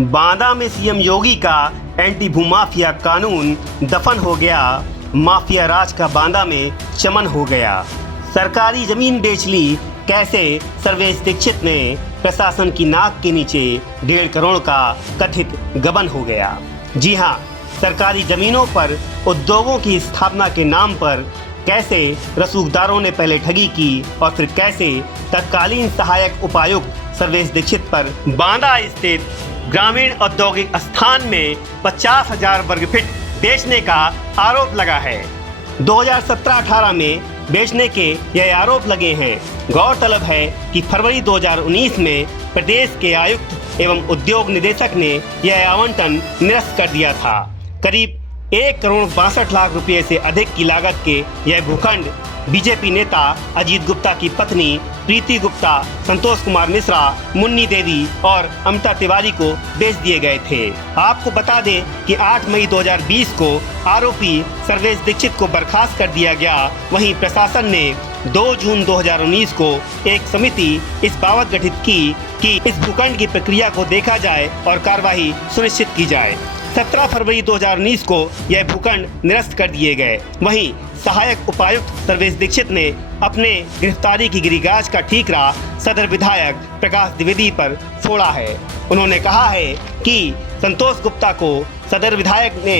बांदा में सीएम योगी का एंटी भूमाफिया कानून दफन हो गया, माफिया राज का बांदा में चमन हो गया। सरकारी जमीन बेच ली, कैसे सर्वेश दीक्षित ने प्रशासन की नाक के नीचे 1.5 करोड़ का कथित गबन हो गया। जी हां, सरकारी जमीनों पर उद्योगों की स्थापना के नाम पर कैसे रसूखदारों ने पहले ठगी की और फिर कैसे तत्कालीन सहायक उपायुक्त सर्वेश दीक्षित पर बांदा स्थित ग्रामीण औद्योगिक स्थान में 50,000 वर्ग फीट बेचने का आरोप लगा है। 2017-18 में बेचने के यह आरोप लगे हैं। गौरतलब है कि फरवरी 2019 में प्रदेश के आयुक्त एवं उद्योग निदेशक ने यह आवंटन निरस्त कर दिया था। करीब 1,62,00,000 रुपये से अधिक की लागत के यह भूखंड बीजेपी नेता अजीत गुप्ता की पत्नी प्रीति गुप्ता, संतोष कुमार मिश्रा, मुन्नी देवी और अमृता तिवारी को बेच दिए गए थे। आपको बता दें कि 8 मई 2020 को आरोपी सर्वेश दीक्षित को बर्खास्त कर दिया गया। वहीं प्रशासन ने 2 जून 2019 को एक समिति इस बाबत गठित की कि इस भूखंड की प्रक्रिया को देखा जाए और कार्रवाई सुनिश्चित की जाए। 17 फरवरी 2019 को यह भूखंड निरस्त कर दिए गए। वहीं सहायक उपायुक्त सर्वेश दीक्षित ने अपने गिरफ्तारी की गिरिगाज का ठीकरा सदर विधायक प्रकाश द्विवेदी पर फोड़ा है। उन्होंने कहा है कि संतोष गुप्ता को सदर विधायक ने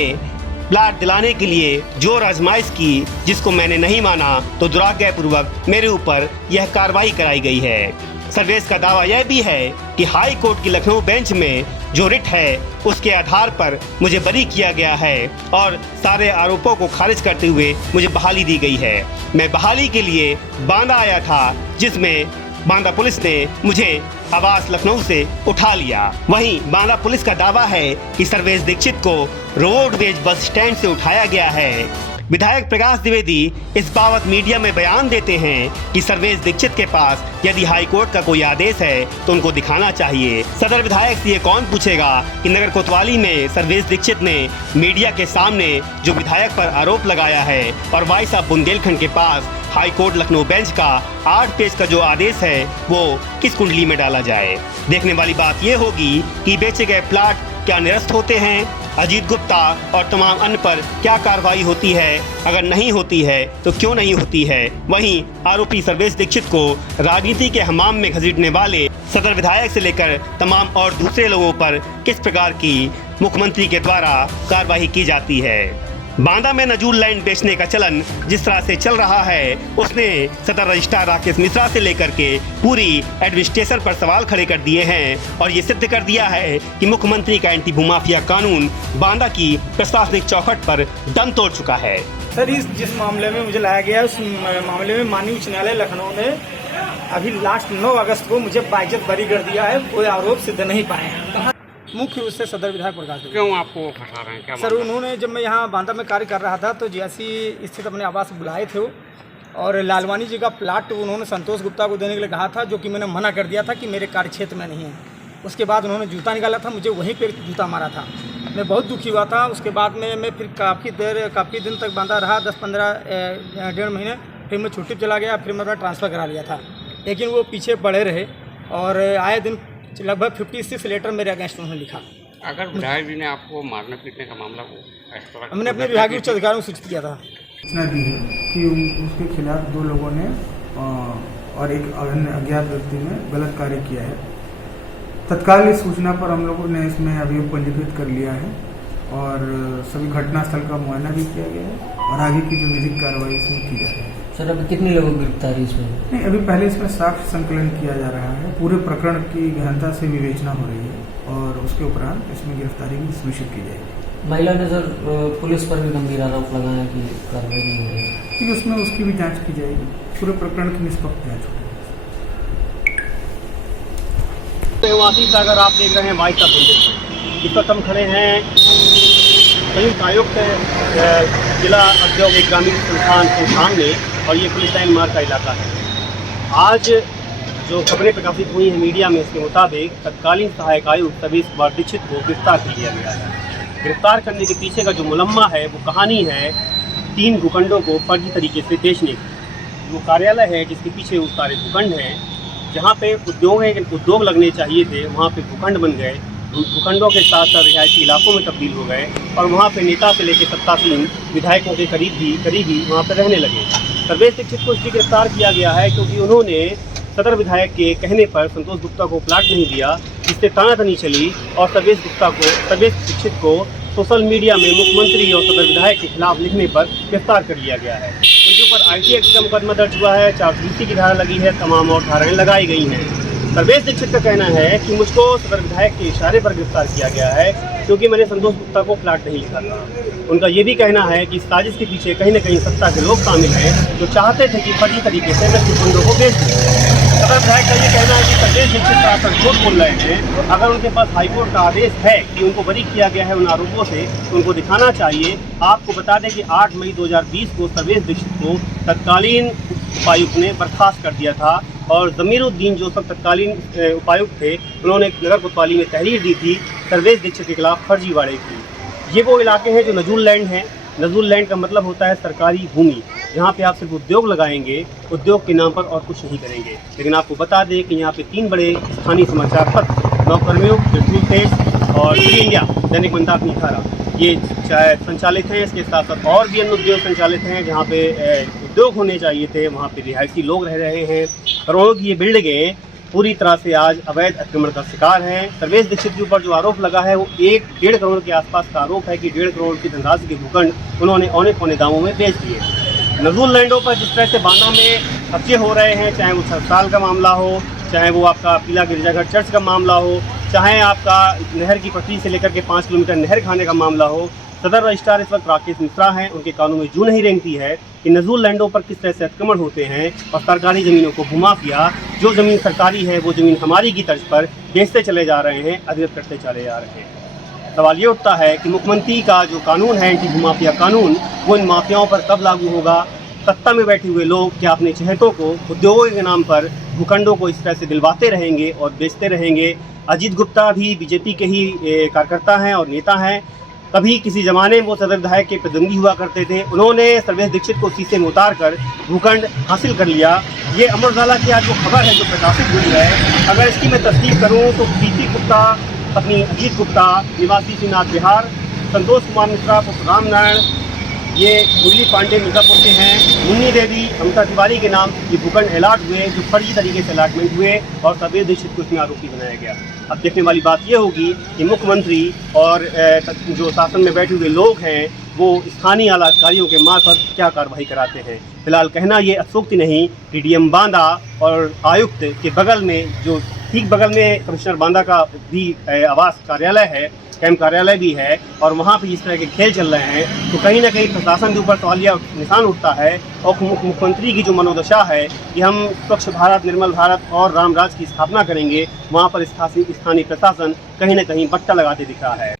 प्लाट दिलाने के लिए जोर आजमाइश की, जिसको मैंने नहीं माना तो दुराग्रहपूर्वक मेरे ऊपर यह कार्रवाई कराई गई है। सर्वेश का दावा यह भी है कि हाई कोर्ट की लखनऊ बेंच में जो रिट है उसके आधार पर मुझे बरी किया गया है और सारे आरोपों को खारिज करते हुए मुझे बहाली दी गई है। मैं बहाली के लिए बांदा आया था, जिसमें बांदा पुलिस ने मुझे आवास लखनऊ से उठा लिया। वहीं बांदा पुलिस का दावा है कि सर्वेश दीक्षित को रोडवेज बस स्टैंड से उठाया गया है। विधायक प्रकाश द्विवेदी इस बाबत मीडिया में बयान देते हैं कि सर्वेश दीक्षित के पास यदि हाई कोर्ट का कोई आदेश है तो उनको दिखाना चाहिए। सदर विधायक से ये कौन पूछेगा कि नगर कोतवाली में सर्वेश दीक्षित ने मीडिया के सामने जो विधायक पर आरोप लगाया है और भाई साहब बुंदेलखंड के पास हाई कोर्ट लखनऊ बेंच का 8 पेज का जो आदेश है वो किस कुंडली में डाला जाए। देखने वाली बात ये होगी कि बेचे गए प्लाट क्या निरस्त होते हैं, अजीत गुप्ता और तमाम अन्य पर क्या कार्रवाई होती है, अगर नहीं होती है तो क्यों नहीं होती है। वहीं आरोपी सर्वेश दीक्षित को राजनीति के हमाम में घसीटने वाले सदर विधायक से लेकर तमाम और दूसरे लोगों पर किस प्रकार की मुख्यमंत्री के द्वारा कार्रवाई की जाती है। बांदा में नजूल लैंड बेचने का चलन जिस तरह से चल रहा है, उसने सदर रजिस्ट्रार राकेश मिश्रा से लेकर के पूरी एडमिनिस्ट्रेशन पर सवाल खड़े कर दिए हैं और ये सिद्ध कर दिया है कि मुख्यमंत्री का एंटी भूमाफिया कानून बांदा की प्रशासनिक चौखट पर दम तोड़ चुका है। सर, इस जिस मामले में मुझे लाया गया है उस मामले में माननीय उच्च न्यायालय लखनऊ ने अभी लास्ट 9 अगस्त को मुझे बाइज्जत बरी कर दिया है। कोई आरोप सिद्ध नहीं पाए हैं। मुख्य रूप से सदर विधायक प्रकाश द्विवेदी। क्यों आपको फंसा रहे हैं? क्या सर, उन्होंने जब मैं यहाँ बांदा में कार्य कर रहा था तो जैसी स्थित अपने आवास बुलाए थे और लालवानी जी का प्लाट उन्होंने संतोष गुप्ता को देने के लिए कहा था, जो कि मैंने मना कर दिया था कि मेरे कार्य क्षेत्र में नहीं है। उसके बाद उन्होंने जूता निकाला था, मुझे वहीं पर जूता मारा था। मैं बहुत दुखी हुआ था। उसके बाद में मैं फिर काफ़ी दिन तक बांदा रहा, 10-15 1.5 महीने। फिर मैं छुट्टी चला गया, फिर मैं ट्रांसफ़र करा लिया था, लेकिन वो पीछे पड़े रहे और आए दिन लगभग 56 लेटर मेरे अगेंस्ट उन्होंने लिखा। अगर विधायक जी ने आपको मारने पीटने का मामला को हमने अपने विभागीय उच्च अधिकारियों को सूचित किया था। सूचना दी है कि उसके खिलाफ 2 लोगों ने और एक अन्य अज्ञात व्यक्ति ने गलत कार्य किया है। तत्काल इस सूचना पर हम लोगों ने इसमें अभियोग पंजीकृत कर लिया है और सभी घटनास्थल का मुआयना भी किया गया है और आगे की जो विधिक कार्रवाई इसमें की जा रही है। सर, अभी कितने लोगों की गिरफ्तारी इसमें? नहीं, अभी पहले इसमें साक्ष्य संकलन किया जा रहा है। पूरे प्रकरण की गहनता से विवेचना हो रही है और उसके उपरांत इसमें गिरफ्तारी भी सुनिश्चित की जाएगी। महिला ने सर पुलिस पर भी गंभीर आरोप लगाया कि कार्रवाई नहीं हो रही है। ठीक, उसमें उसकी भी जांच की जाएगी। पूरे प्रकरण की निष्पक्ष जांच होगी। तो अगर आप देख रहे हैं भाई साहब बुंदेलखंड, इस वक्त हम खड़े हैं संयुक्त आयुक्त जिला औद्योगिक ग्रामीण संस्थान के सामने और ये पुलिस लाइन मार्ग का इलाका है। आज जो खबरें प्रकाशित हुई हैं मीडिया में, उसके मुताबिक तत्कालीन सहायक आयुक्त सर्वेश कुमार दीक्षित को गिरफ्तार कर लिया गया है। गिरफ्तार करने के पीछे का जो मुलम्मा है वो कहानी है 3 भूखंडों को फर्जी तरीके से बेचने की। वो कार्यालय है जिसके पीछे वो सारे भूखंड हैं, जहाँ पे उद्योग लगने चाहिए थे, वहाँ पे भूखंड बन गए भूखंडों के साथ साथ रिहायशी इलाकों में तब्दील हो गए और वहाँ पे नेता से लेकर सत्तासीन विधायकों के करीबी वहाँ पर रहने लगे। सर्वेश दीक्षित को इसलिए गिरफ्तार किया गया है क्योंकि उन्होंने सदर विधायक के कहने पर संतोष गुप्ता को प्लाट नहीं दिया, जिससे तानातनी चली और सर्वेश दीक्षित को सोशल मीडिया में मुख्यमंत्री और सदर विधायक के खिलाफ लिखने पर गिरफ्तार कर लिया गया है। उनके ऊपर आईटी एक्ट का मुकदमा दर्ज हुआ है, 430 की धारा लगी है, तमाम और धाराएं लगाई गई हैं। सर्वेश दीक्षित का कहना है कि मुझको सदर विधायक के इशारे पर गिरफ्तार किया गया है क्योंकि मैंने संतोष गुप्ता को प्लाट नहीं लिखा था। उनका ये भी कहना है कि इस साजिश के पीछे कहीं न कहीं सत्ता के लोग शामिल हैं जो चाहते थे कि फर्जी तरीके से व्यक्ति फंडों को बेच दें। सदर विधायक का ये कहना है कि सर्वेश दीक्षित सरासर झूठ बोल रहे हैं। अगर उनके पास हाईकोर्ट का आदेश है कि उनको बरी किया गया है उन आरोपों से, तो उनको दिखाना चाहिए। आपको बता दें कि 8 मई 2020 को सर्वेश दीक्षित को तत्कालीन उपायुक्त ने बर्खास्त कर दिया था और ज़मीरुद्दीन जो सब तत्कालीन उपायुक्त थे, उन्होंने नगर कोतवाली में तहरीर दी थी सर्वेश दीक्षित के खिलाफ फर्जीवाड़े की। ये वो इलाके हैं जो नजूल लैंड हैं। नजूल लैंड का मतलब होता है सरकारी भूमि, जहाँ पे आप सिर्फ उद्योग लगाएंगे, उद्योग के नाम पर और कुछ नहीं करेंगे। लेकिन आपको बता दें कि यहाँ पे 3 बड़े स्थानीय समाचार पत्र नवकर्मियों, पृथ्वी तेज और फ्री इंडिया दैनिक मंदाकिनी अखाड़ा ये संचालित हैं। इसके साथ साथ और भी अन्य उद्योग संचालित हैं जहाँ पे उद्योग होने चाहिए थे, वहाँ पे रिहायशी लोग रह रहे हैं। करोड़ों की ये बिल्डिंगें पूरी तरह से आज अवैध अतिक्रमण का शिकार हैं। सर्वेश दीक्षित के ऊपर जो आरोप लगा है वो 1-1.5 करोड़ के आसपास का आरोप है कि 1.5 करोड़ की धनराशि के भूखंड उन्होंने औने पौने दामों में बेच दिए। नजूल लैंडों पर जिस तरह से बांदा में कब्जे हो रहे हैं, चाहे वो सरसाल का मामला हो, चाहे वो आपका पीला गिरजाघर चर्च का मामला हो, चाहे आपका नहर की पटरी से लेकर के 5 किलोमीटर नहर खाने का मामला हो, सदर रजिस्ट्रार इस वक्त राकेश मिश्रा हैं। उनके कानों में जू नहीं रेंगती है कि नजूल लैंडों पर किस तरह से अतिक्रमण होते हैं और सरकारी ज़मीनों को भूमाफिया, जो ज़मीन सरकारी है वो ज़मीन हमारी की तर्ज पर बेचते चले जा रहे हैं, अधिगत करते चले जा रहे हैं। सवाल ये उठता है कि मुख्यमंत्री का जो कानून है एंटी भूमाफिया कानून, वो इन माफियाओं पर कब लागू होगा? सत्ता में बैठे हुए लोग क्या अपने चहेतों को उद्योगों के नाम पर भूखंडों को इस तरह से दिलवाते रहेंगे और बेचते रहेंगे? अजीत गुप्ता भी बीजेपी के ही कार्यकर्ता हैं और नेता हैं। कभी किसी ज़माने में वो सदर विधायक के प्रतिद्वंदी हुआ करते थे। उन्होंने सर्वेश दीक्षित को शीशे में उतार कर भूखंड हासिल कर लिया। ये अमर उजाला की आज वो खबर है जो प्रकाशित हुई है, अगर इसकी मैं तस्दीक करूँ तो प्रीति गुप्ता पत्नी अजीत गुप्ता निवासी श्रीनाथ बिहार, संतोष कुमार मिश्रा पुत्र राम नारायण, ये मुरली पांडे मिर्जापुर के हैं, मुन्नी देवी अमृता तिवारी के नाम ये भूखंड अलाट हुए जो फर्जी तरीके से अलाटमेंट हुए और सर्वेश दीक्षित को इसमें आरोपी बनाया गया। अब देखने वाली बात ये होगी कि मुख्यमंत्री और जो शासन में बैठे हुए लोग हैं वो स्थानीय आला अधिकारियों के मार्फत क्या कार्रवाई कराते हैं। फिलहाल कहना ये अत्युक्ति नहीं कि डीएम बांदा और आयुक्त के बगल में, जो ठीक बगल में कमिश्नर बांदा का भी आवास कार्यालय है, कैंप कार्यालय भी है, और वहाँ पे इस तरह के खेल चल रहे हैं, तो कहीं ना कहीं प्रशासन के ऊपर सवालिया निशान उठता है। और मुख्यमंत्री की जो मनोदशा है कि हम स्वच्छ भारत, निर्मल भारत और राम राज की स्थापना करेंगे, वहाँ पर स्थानीय प्रशासन कहीं ना कहीं बट्टा लगाते दिख रहा है।